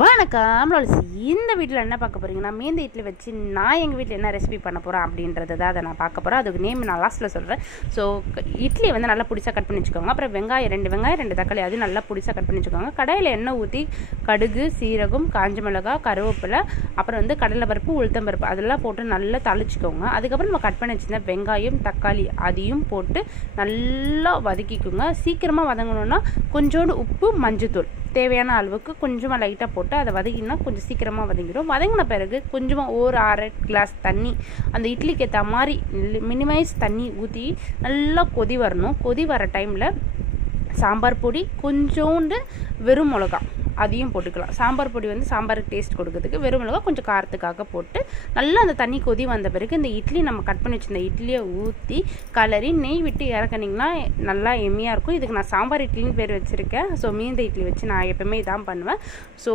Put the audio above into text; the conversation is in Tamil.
வணக்கம் லாலிஸ். இந்த வீட்டில் என்ன பார்க்க போகிறீங்கன்னா, மீந்த இட்லி வச்சு நான் எங்கள் வீட்டில் என்ன ரெசிபி பண்ண போகிறேன் அப்படின்றது தான் அதை நான் பார்க்க போகிறேன். அதுக்கு நேம் நான் லாஸ்ட்டில் சொல்கிறேன். ஸோ இட்லியை வந்து நல்லா பிடிச்சா கட் பண்ணி வச்சுக்கோங்க. அப்புறம் வெங்காயம் 2 தக்காளி அது நல்லா பிடிச்சா கட் பண்ணி வச்சுக்கோங்க. கடையில் எண்ணெய் ஊற்றி கடுகு, சீரகம், காஞ்ச மிளகாய், கருவேப்பிலை, அப்புறம் வந்து கடலைப்பருப்பு, உளுத்தம்பருப்பு அதெல்லாம் போட்டு நல்லா தாளிச்சிக்கோங்க. அதுக்கப்புறம் நம்ம கட் பண்ணி வச்சுருந்தா வெங்காயம், தக்காளி அதையும் போட்டு நல்லா வதக்கிக்கோங்க. சீக்கிரமாக வதங்கணுன்னா கொஞ்சோண்டு உப்பு, மஞ்சத்தூள் தேவையான அளவுக்கு கொஞ்சமாக லைட்டாக போட்டு அதை வதக்கினா கொஞ்சம் சீக்கிரமாக வதங்கிடும். வதங்கின பிறகு கொஞ்சமாக ஒரு 1/2 கிளாஸ் தண்ணி, அந்த இட்லிக்கு ஏற்ற மாதிரி மினிமைஸ் தண்ணி ஊற்றி நல்லா கொதி வரணும். கொதி வர டைமில் சாம்பார் பொடி, கொஞ்சோண்டு வெறும் மிளகா அதையும் போட்டுக்கலாம். சாம்பார் பொடி வந்து சாம்பாருக்கு டேஸ்ட் கொடுக்கறதுக்கு, வெறும் மிளகா கொஞ்சம் காரத்துக்காக போட்டு நல்லா அந்த தண்ணி கொதி வந்த பிறகு இந்த இட்லி நம்ம கட் பண்ணி வச்சுருந்த இட்லியை ஊற்றி கலரி நெய் விட்டு இறக்குனிங்கன்னா நல்லா எம்மியாக இருக்கும். இதுக்கு நான் சாம்பார் இட்லின்னு பேர் வச்சுருக்கேன். ஸோ மீந்த இட்லி வச்சு நான் எப்போவுமே இதான் பண்ணுவேன். ஸோ